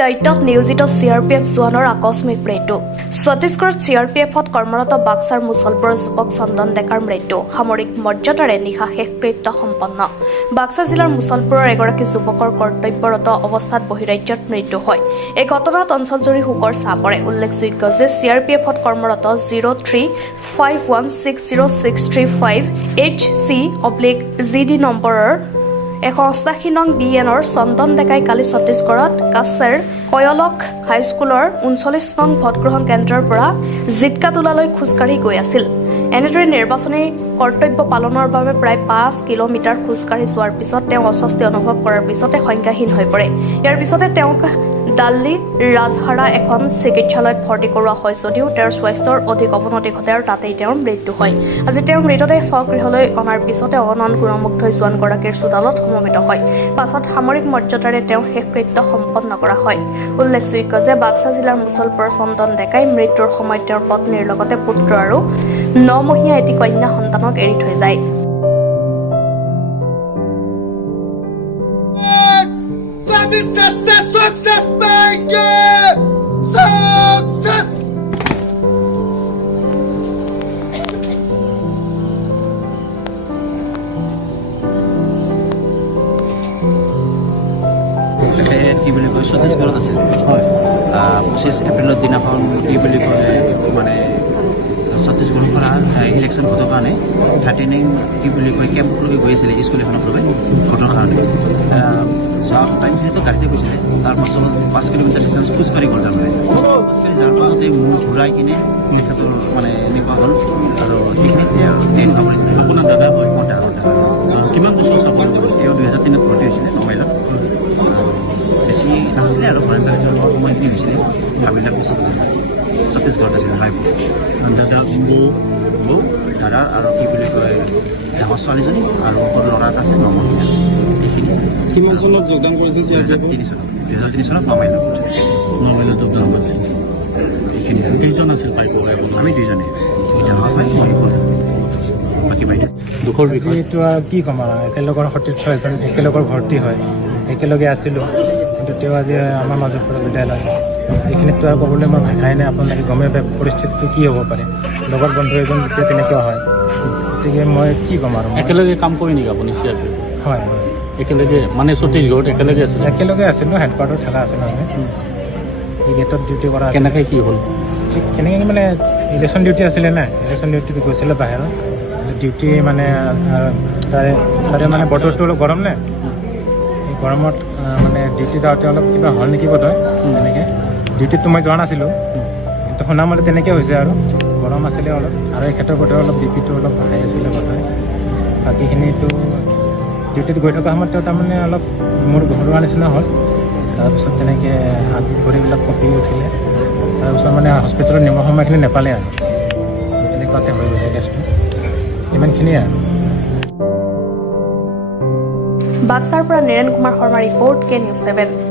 দায়িত্বত নিয়োজিত CRPF জোৱানৰ আকস্মিক মৃত্যু ছত্তীশগড়ত CRPFত কৰ্মৰত বাক্সাৰ মুছলপুৰৰ যুৱক চন্দন ডেকাৰ মৃত্যু সামৰিক মৰ্যাদাৰে নিশা শেষকৃত্য সম্পন্ন বাক্সা জিলাৰ মুছলপুৰৰ এগৰাকী যুৱকৰ কৰ্তব্যৰত অৱস্থাত বহিৰাজ্যত মৃত্যু হয় এই ঘটনাত অঞ্চলজুৰি শোকৰ ছাঁ পৰে উল্লেখযোগ্য যে CRPFত কৰ্মৰত 0351606335 HC/GD নম্বৰৰ 188 নং BNৰ চন্দন ডেকাই কালি ছত্তীশগড়ত কাছেৰ কয়লক হাইস্কুলৰ 39 নং ভোটগ্ৰহণ কেন্দ্ৰৰ পৰা জিটকাটোলালৈ খোজকাঢ়ি গৈ আছিল এনেদৰে নিৰ্বাচনী কৰ্তব্য পালনৰ বাবে প্ৰায় 5 কিলোমিটাৰ খোজকাঢ়ি যোৱাৰ পিছত তেওঁ অস্বস্তি অনুভৱ কৰাৰ পিছতে সংজ্ঞাহীন হৈ পৰে ইয়াৰ পিছতে তেওঁক দিল্লীৰ ৰাজহাৰা এখন চিকিৎসালয়ত ভৰ্তি কৰোৱা হয় যদিও তেওঁৰ স্বাস্থ্যৰ অধিক অৱনতি ঘটে আৰু তাতেই তেওঁৰ মৃত্যু হয় আজি তেওঁৰ মৃতদেহ স্বগৃহলৈ অনাৰ পিছতে অগণন গুণমুগ্ধ জোৱানগৰাকীৰ চোতালত সমবেত হয় পাছত সামৰিক মৰ্যাদাৰে তেওঁ শেষকৃত্য সম্পন্ন কৰা হয় উল্লেখযোগ্য যে বাক্সা জিলাৰ মুছলপুৰৰ চন্দন ডেকাই মৃত্যুৰ সময়ত তেওঁৰ পত্নীৰ লগতে পুত্ৰ আৰু 9 মহীয়া এটি কন্যা সন্তানক এৰি থৈ যায় Success, banger! Success! কি বুলি কয় ছত্তীশগড়ত আছিল 25 এপ্ৰিলৰ দিনাখন কি বুলি কয় মানে ছত্তীশগড়ৰ পৰা ইলেকশ্যন ভোটৰ কাৰণে 39 কি বুলি কয় কেম্পলৈকে গৈ আছিলে স্কুল এখনৰ পৰা ভোটৰ কাৰণে যোৱা টাইমখিনিতো গাড়ীতে গৈছিলে তাৰপাছত 5 কিলোমিটাৰ ডিষ্টেঞ্চ খোজকাঢ়ি গ'ল তাৰমানে খোজকাঢ়ি যোৱাৰ পাছতে মূৰ ঘূৰাই কিনে তেখেতৰ মানে এনেকুৱা হ'ল আৰু সেইখিনিতে ট্ৰেইন ভাবৰি আপোনাৰ দাদা হয় মোৰ দাদা কিমান বছৰ চাবলৈ তেওঁ 2003ত ভৰ্তি হৈছিলে নমাইলত বেছি নাছিলে আৰু ভলেণ্টাৰিজৰ সময়খিনি হৈছিলে ভাবিলাক পিছত আছিলে ছত্তীশগড়ত আছিলে ৰায়পুৰ দাদা আৰু কি বুলি কয় ডাঙৰ ছোৱালীজনী আৰু সৰু ল'ৰা এটা আছে 9 মহীয়া এইখিনি কিমান চনত যোগদান কৰিছিল 2003 চনত নমাইলত যোগদান কৰিছিল এইখিনি কেইজন আছিল আমি দুইজনে এতিয়া নহয় বাকী বাইদেউ দুখৰ বিষয় এইটো আৰু কি ক'ম আৰু একেলগৰ সতীৰ্থ এজন একেলগৰ ভৰ্তি হয় একেলগে আছিলোঁ কিন্তু তেওঁ আজি আমাৰ মাজৰ পৰা বিদায় লয় এইখিনিতো আৰু ক'বলৈ মই ভাষাই নাই আপোনালোকে গমে পায় পৰিস্থিতিটো কি হ'ব পাৰে লগৰ বন্ধু এজন যেতিয়া তেনেকুৱা হয় গতিকে মই কি ক'ম আৰু একেলগে কাম কৰি নেকি আপুনি হয় একেলগে মানে ছত্তীশগড়ত একেলগে আছিল একেলগে আছিলোঁ হেডকোৱাৰ্টাৰত থাকা আছিলোঁ আমি এই গেটত ডিউটি কৰা কেনেকৈ কি হ'ল ঠিক কেনেকৈ মানে ইলেকশ্যন ডিউটি আছিলে নাই ইলেকশ্যন ডিউটিত গৈছিলে বাহিৰত ডিউটি মানে তাৰে মানে বতৰটো অলপ গৰম নে এই গৰমত মানে ডিউটি যাওঁতে অলপ কিবা হ'ল নেকি বোধ হয় তেনেকৈ ডিউটিততো মই যোৱা নাছিলোঁ কিন্তু শুনামতে তেনেকৈ হৈছে আৰু গৰম আছিলে অলপ আৰু এখেতৰ বতৰ অলপ বিপিটো অলপ হাই আছিলে বোধ হয় বাকীখিনিতো ডিউটিত গৈ থকা সময়ত তাৰমানে অলপ মোৰ ঘৰুৱা নিচিনা হ'ল তাৰপিছত তেনেকৈ হাত ভৰিবিলাক কঁপি উঠিলে তাৰপিছত মানে হস্পিটেলত নিবৰ সময়খিনি নাপালে আৰু তেনেকুৱাকৈ হৈ গৈছে কেছটো ইমানখিনিয়ে আৰু বাক্সাৰ পৰা Niren Kumar Sharma report K News 7